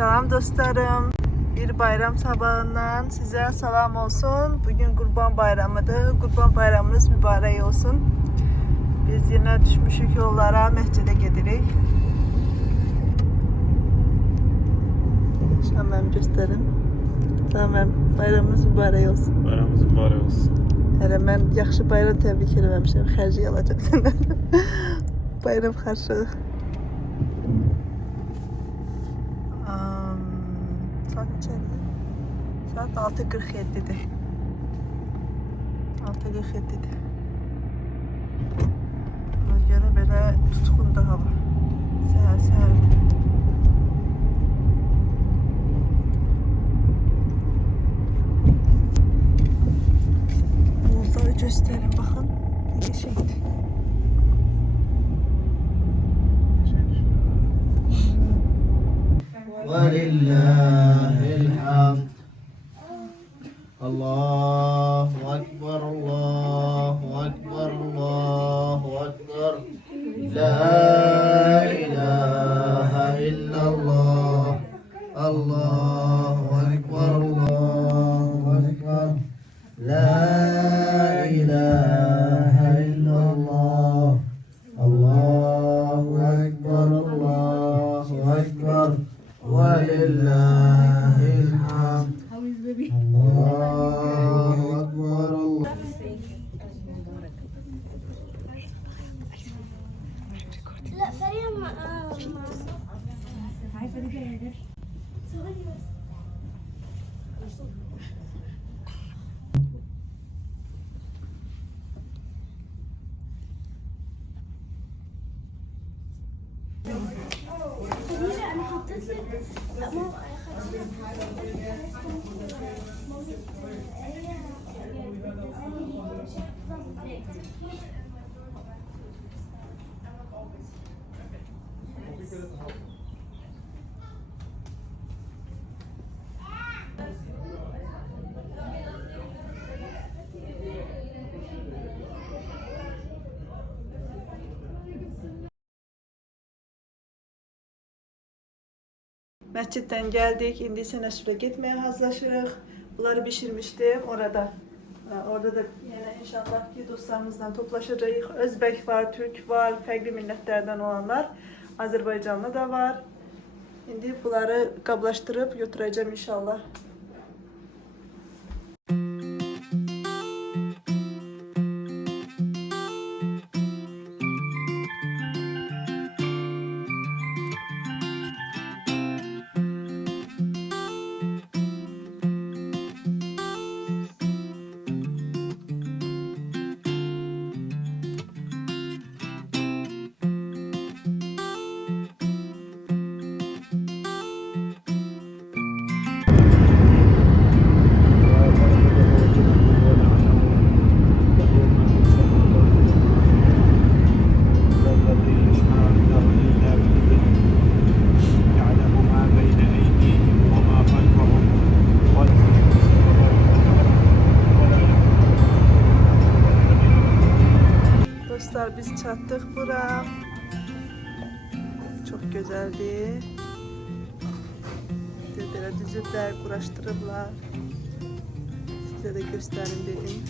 Salam dostlarım. Bir bayram sabahından size salam olsun. Bugün Kurban Bayramıdır. Kurban Bayramınız mübarek olsun. Biz yine düşmüşük yollara, məscidə gedirik. Şamam gösterin. Tamam, bayramınız mübarek olsun. Bayramımız mübarek olsun. Hələ mən yaxşı bayram təbrik eləməmişəm. Xərci alacaq səndən. Bayram xərci. Saat neçədir? Saat 6:47'dir. 6:47'dir. Ona görə belə tutqundur hava. Səhər. Bulutları göstərin, baxın. Ne qəşəngdir. ولله الحمد الله أكبر الله أكبر الله أكبر لا إله إلا الله الله أكبر الله أكبر لا إله إلا الله الله أكبر الله أكبر ولله الحمد الله أكبر الله لا سريع مع انا حطيت Məsciddən gəldik. İndi isə Nəşrə getməyə hazırlaşırıq. Bunları bişirmişdim orada. Orada da yine inşallah ki dostlarımızla toplaşacağız. Özbek var, Türk var, farklı milletlerden olanlar. Azerbaycanlı da var. Şimdi bunları qablaşdırıb götüreceğim inşallah. Dostlar biz çattık bura. Çok güzeldi. Dediler düzüpler, kuraştırıblar. Size de göstereyim dedim.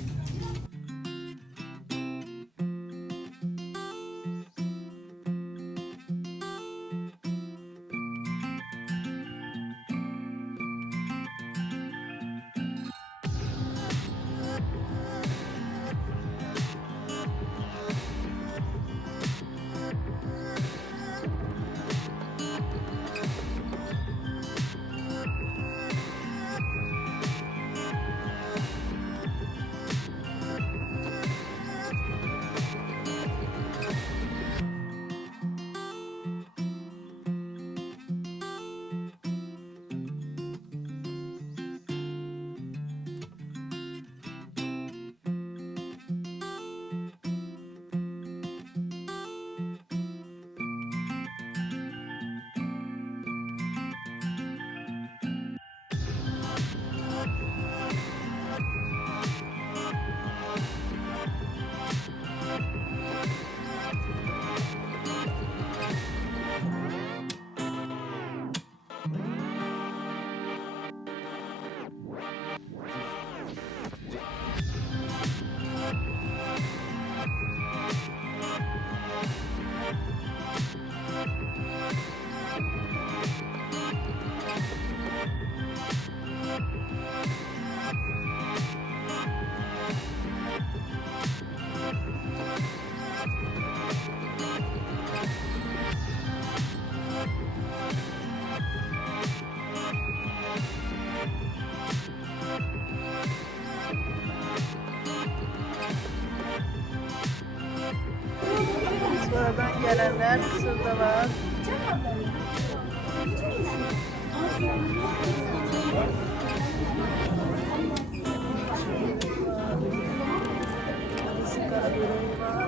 Peynirler şurada var. Sigara böreği var.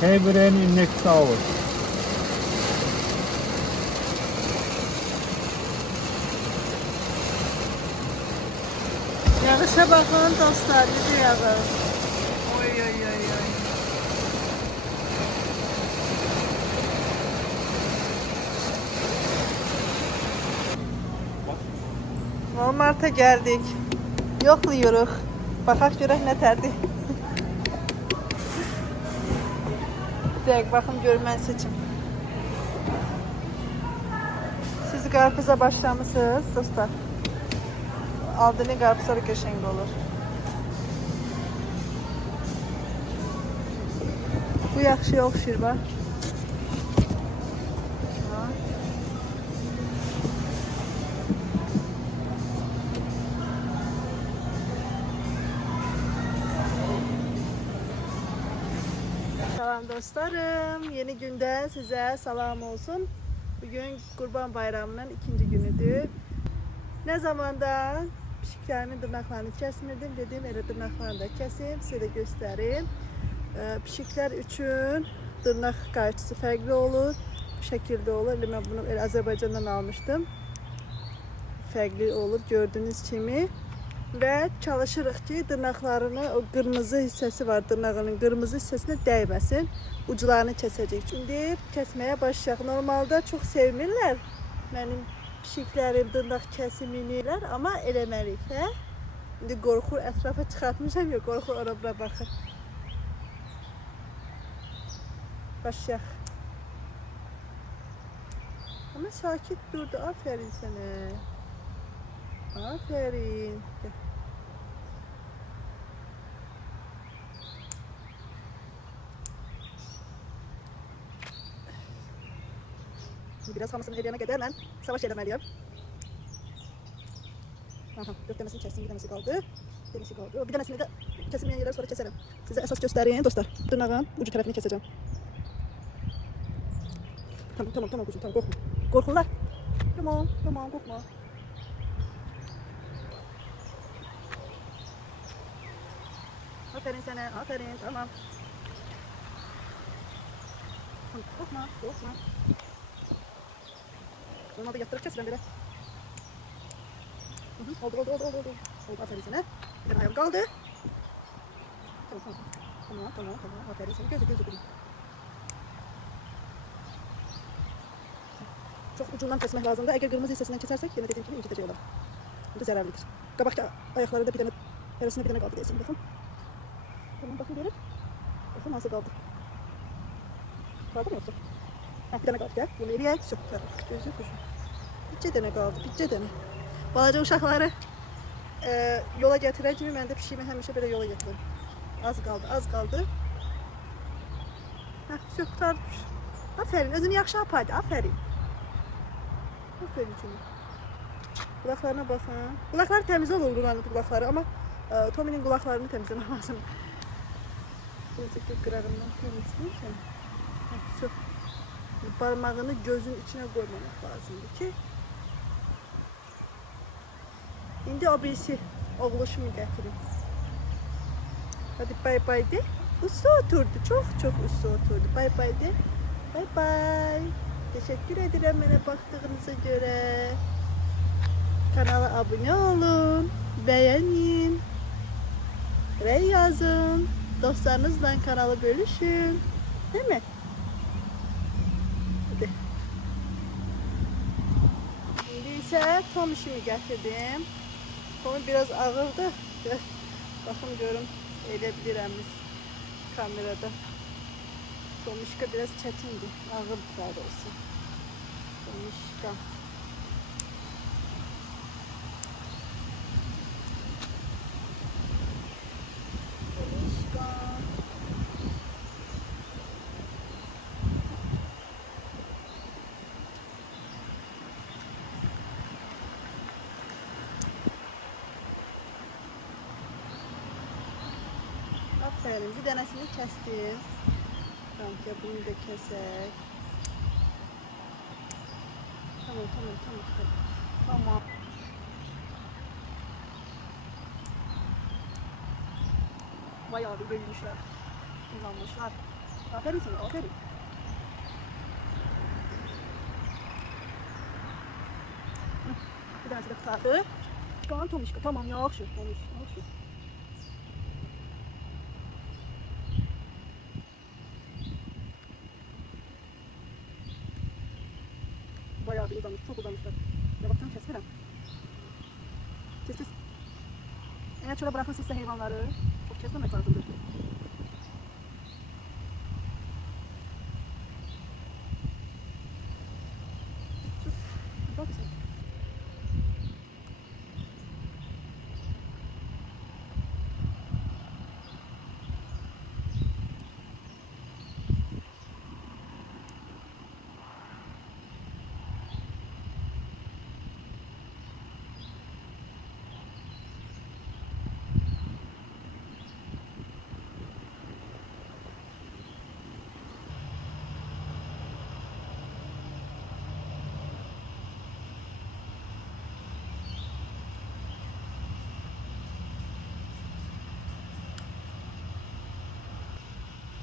Hey, next hour. Yağışa bakın dostlar, yüzü yağır. Oy oy oy oy. Walmart'a geldik. Yokluyoruz. Bakak görək nə tərdi. Direkt bakın görmen seçim. Siz karpuza başlamışsınız dostlar. Aldığını karpuzları geçen olur. Bu yaxşı oxşur var. Salam dostlarım, yeni günden size salam olsun. Bugün Kurban Bayramının ikinci günüdür. Ne zamandan pişiklerimin dırnaqlarını kesmirdim, dedim elə dırnaqlarını da kesim, size de göstereyim. Pişikler üçün dırnaq qayçısı fərqli olur, bu şekilde olur. Ben bunu Azərbaycandan almıştım. Fərqli olur gördüğünüz kimi. Və çalışırıq ki, dırnaqlarını, o qırmızı hissəsi var, dırnağının qırmızı hissəsinə dəyməsin. Uclarını kəsəcək. Şimdi kəsməyə başlayaq. Normalda çox sevmirlər mənim pişiklərim dırnaq kəsimini, amma eləməliyik, hə? İndi qorxur, ətrafa çıxartmışam ya, qorxur ora bura baxır. Başlayaq. Ama sakit durdu, aferin sənə. Aferin. Biraz hamısını eləyənə qədər mən savaş eləməliyəm. Aha, 4 dənəsini kəsdim, bir dənəsi qaldı. Bir dənəsini də kəsilməyən yerləri sonra kəsərəm. Sizə əsas göstəreyim dostlar. Dırnağın ucu tərəfini kəsəcəm. Tamam kucum, tamam, qorxma. Qorxurlar. Tamam, qorxma. Aferin sənə, aferin, tamam. Qorxma. Normalde yatırıp kesilen böyle. Oldu. Oldu, aferin sənə. Bir tane ayağım kaldı. Tamam. Aferin sənə, gözü kudum. Çok ucundan kesmek lazımdı. Eğer kırmızı hissesinden kesersek yine dediğim gibi inciteceği olur. Bu da zararlıdır. Kabakta ayakları da bir tane, arasında bir tane kaldı diyesin. Bakın. Tamam, bakın görün. Bakın nasıl kaldı. Kaldı mı yoksa? Bir tane kaldı, gel. Bunu eləyək, gözü kuşu. Bir tane kaldı, bir tane. Balaca uşaqları yola gətirəcəm. Mən də pişiyimi həmişə belə yola gətirirəm. Az qaldı, az qaldı. Hə, все, qurtarmış. Aferin, özünü yaxşı apardı, aferin. Aferin canım. Kulaklarına bakın. Kulakları təmiz olur Nurhan'ın kulakları ama Tommy'nin kulaklarını temizlemek lazım. Birazcık kırarımdan temizleyeceğim. Şu parmağını gözün içine koymamak lazımdı ki. İndi o birisi oğluşumu getirin. Hadi bay bay de. Uslu oturdu. Çok çok uslu oturdu. Bay bay de. Bay bay. Teşekkür ederim bana baktığınıza göre. Kanala abone olun. Beğenin. Ve yazın. Dostlarınızla kanalı bölüşün. Değil mi? Hadi. Şimdi ise Tom işimi getirdim. Tom biraz ağırdı. Biraz bakın görün edebilirim kamerada. Tomişka biraz çetindi. Ağır daha doğrusu. Tomişka. Aferin, bir tanesini kestim. Tamam, bunu da kesek. Tamam. Bayağı bir büyümüşler. Uzanmışlar. Aferin sana, aferin. Bir tanesi de tutardı. Tamam Tomişka, tamam yaxşı, Tomiş, yaxşı. Bayağı bir uzamış, çok uzamışlar. Yavaştan keserim. Kes. Eğer şöyle bırakırsınız hayvanları, çok kesmemek lazımdır. Çok güzel.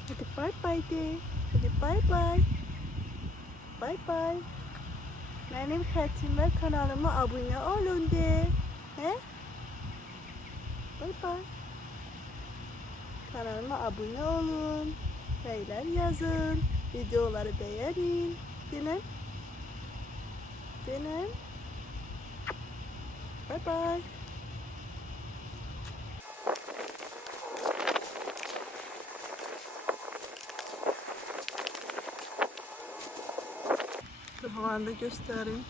Hadi bay bay de. Hadi bay bay. Bay bay. Benim xətrimə kanalıma abone olun de. He? Bay bay. Kanalıma abone olun. Şeyler yazın. Videoları beğenin. Denen. Bay bay. Havanı da göstereyim.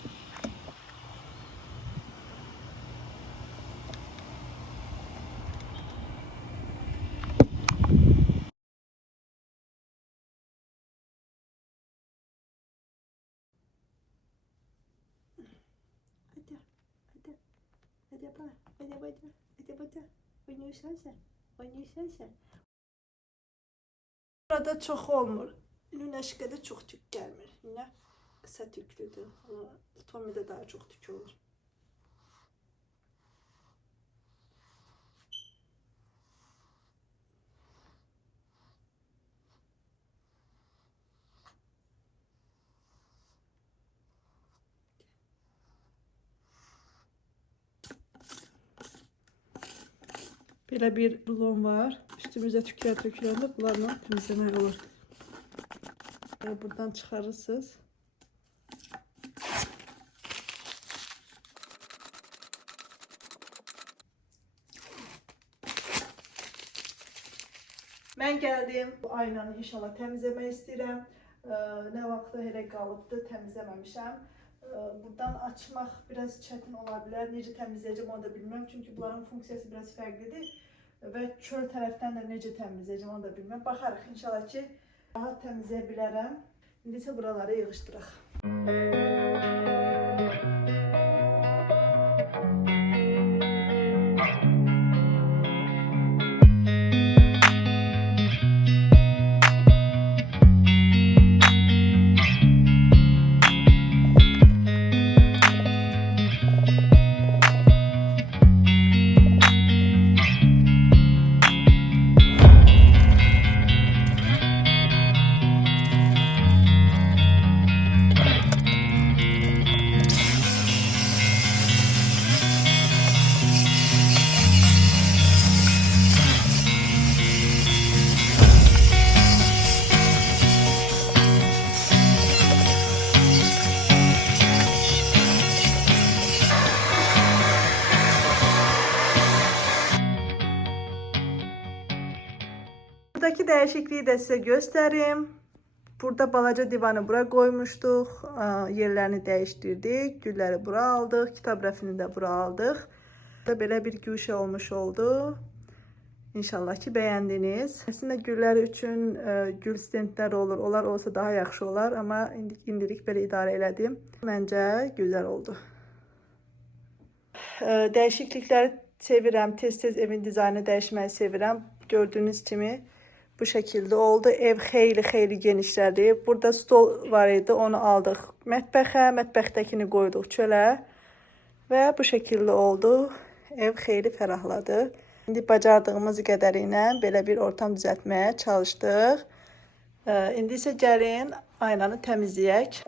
Hadi. Oynuyorsan sen. Burada çok olmur. Lüneşkə də çox tük gəlmir. Yine kısa tüklüdür. Ama Tommy'de daha çok tük olur. Böyle bir rulon var. Üstümüze tükler tökülende bunlarla temizlemek olur. Buradan çıkarırsınız. Ben geldim. Bu aynanı inşallah temizlemek istedim. Ne vaxtı hele qalıbdı, temizlememişəm. buradan açmaq biraz çətin ola bilər. Necə təmizləyəcəm onu da bilmirəm. Çünki bunların funksiyası biraz fərqlidir. Və çöl tərəfdən də necə təmizləyəcəm onu da bilmirəm. Baxarıq inşallah ki, rahat təmizləyə bilərəm. İndi isə buraları yığışdıraq. Buradaki değişikliği de size göstereyim. Burada balaca divanı bura koymuştuk. Yerlerini değiştirdik. Gülleri bura aldık. Kitap rəfini de bura aldık. Böyle bir güşe olmuş oldu. İnşallah ki beğendiniz. Aslında güllər üçün gül stendlər olur. Onlar olsa daha yaxşı olar. Ama indirik böyle idare elədim. Bence güzel oldu. Değişiklikleri sevirəm. Tez-tez evin dizaynı dəyişməyi sevirəm. Gördüğünüz kimi bu şekilde oldu. Ev xeyli genişlədi. Burada stol var idi. Onu aldıq mətbəxə. Mətbəxdəkini qoyduq çölə. Və bu şekilde oldu. Ev xeyli fərahladı. İndi bacardığımız qədərilə belə bir ortam düzəltməyə çalışdıq. İndi isə gəlin aynanı təmizləyək.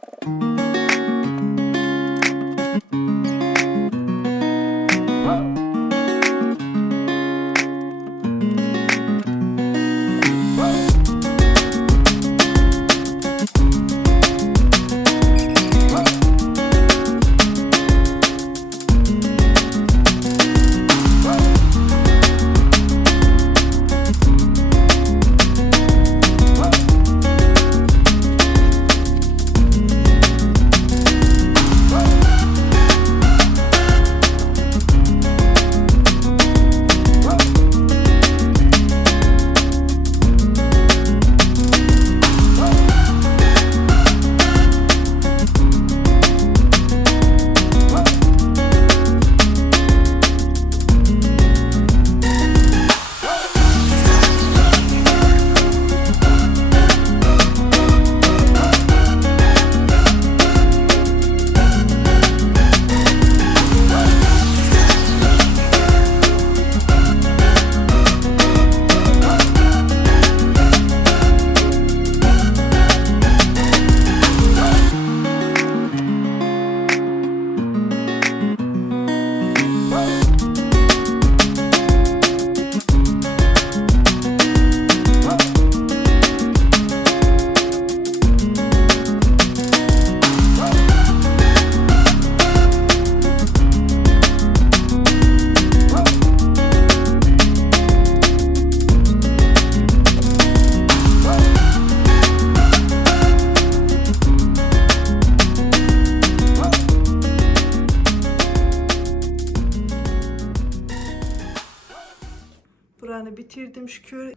Buranı bitirdim şükür.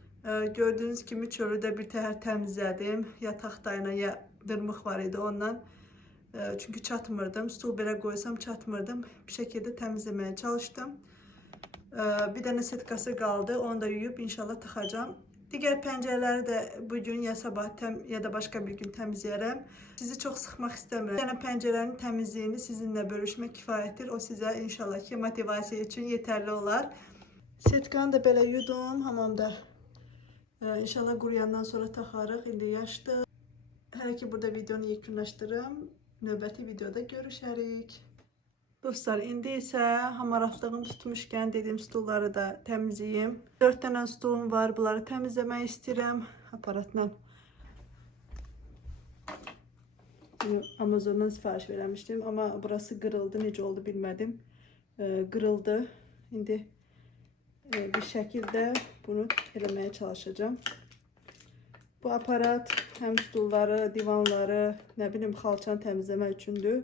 Gördüğünüz gibi çölü de bir təhər təmizlədim. Yataq dayına dırmıq var idi ondan. Çünkü çatmırdım. Stul belə qoysam çatmırdım. Bir şekilde təmizləməyə çalıştım. Bir dənə setkası qaldı. Onu da yuyup inşallah taxacağım. Diğer pəncərələri də bugün ya sabah ya da başka bir gün təmizləyərəm. Sizi çox sıxmaq istəmirəm. Yəni pəncərənin təmizliyini sizinlə bölüşmək kifayətdir. O sizə inşallah ki motivasiya üçün yetərli olar. Setkanı da belə yudum hamamda. İnşallah quruyandan sonra taxarıq. İndi yaşdır. Hələ ki burada videonu yekunlaşdırım. Növbəti videoda görüşərik. Dostlar, indi isə hamaratlığım tutmuşkən dediyim stulları da təmizləyim. 4 dənə stulum var. Bunları təmizləmək istəyirəm aparatla. Amazondan sifariş vermişdim ama burası qırıldı. Necə oldu bilmədim. Qırıldı. İndi bir şekilde bunu eləməyə çalışacağım. Bu aparat həm stulları, divanları, nə bilim xalçanı təmizləmək üçündür.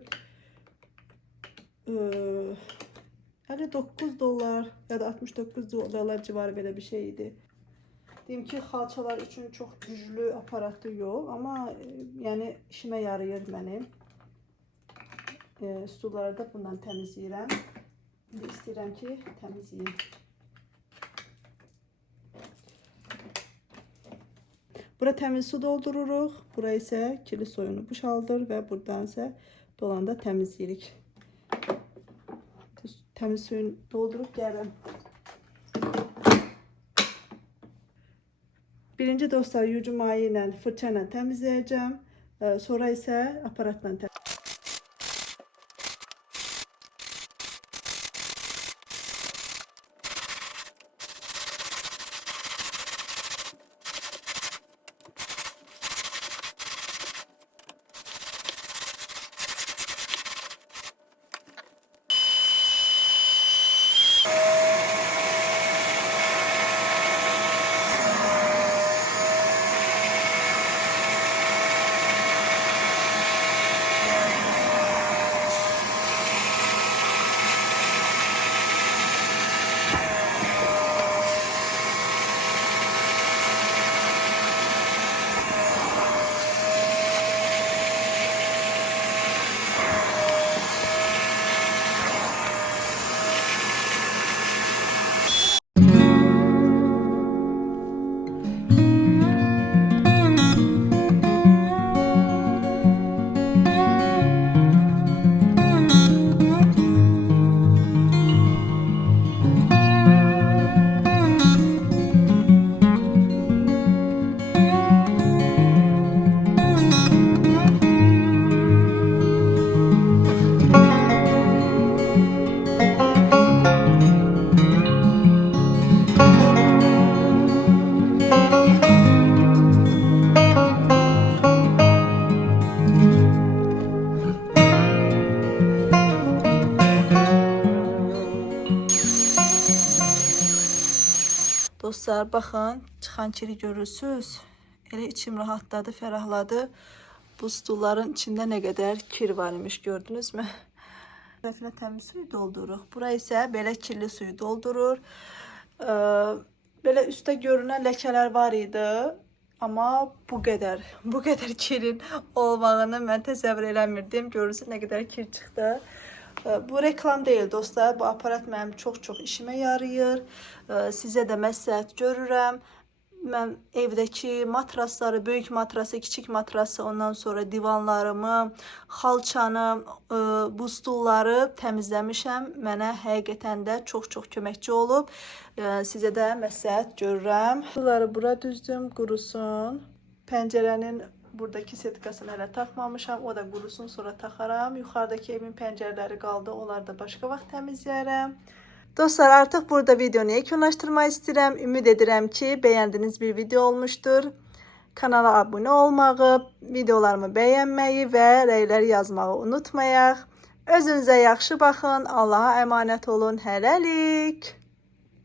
59 dollar ya da 69 dollar civarı belə bir şey idi. Deyim ki, xalçalar üçün çox güclü aparatı yox, amma yəni işimə yarayır mənim. Stulları da bundan təmizləyirəm. İndi istəyirəm ki, təmizləyim. Bura təmiz su doldururuq. Bura isə kirli soyunu boşaldır və buradan isə dolanda təmizləyirik. Təmiz suyunu doldurup gəlirəm. Birinci dostlar yucu mayi ilə fırça ilə təmizləyəcəm. Sonra isə aparatla təmizləyəcəm. Dostlar, baxın, çıxan kiri görürsünüz. Elə içim rahatladı, fərahladı. Bu stulların içində nə qədər kir var imiş, gördünüzmü? Tərəfinə təmiz suyu doldururuq. Bura isə belə kirli suyu doldurur. Belə üstdə görünən ləkələr var idi. Amma bu qədər kirin olmağını mən təsəvvür eləmirdim. Görürsünüz nə qədər kir çıxdı. Bu reklam deyil dostlar. Bu aparat mənim çox işimə yarayır. Sizə də məsləhət görürəm. Mən evdəki matrasları, böyük matrası, kiçik matrası, ondan sonra divanlarımı, xalçanı, bu stulları təmizləmişəm. Mənə həqiqətən də çox köməkçi olub. Sizə də məsləhət görürəm. Stulları bura düzdüm, qurusun. Pəncərənin buradakı setkasını hələ taxmamışam. O da qurusun, sonra taxaram. Yuxarıdakı evin pəncərələri qaldı. Onları da başqa vaxt təmizləyərəm. Dostlar, artıq burada videonu yekunlaşdırmaq istəyirəm. Ümid edirəm ki, bəyəndiyiniz bir video olmuşdur. Kanala abunə olmağı, videolarımı bəyənməyi və rəyləri yazmağı unutmayaq. Özünüzə yaxşı baxın. Allaha əmanət olun. Hələlik.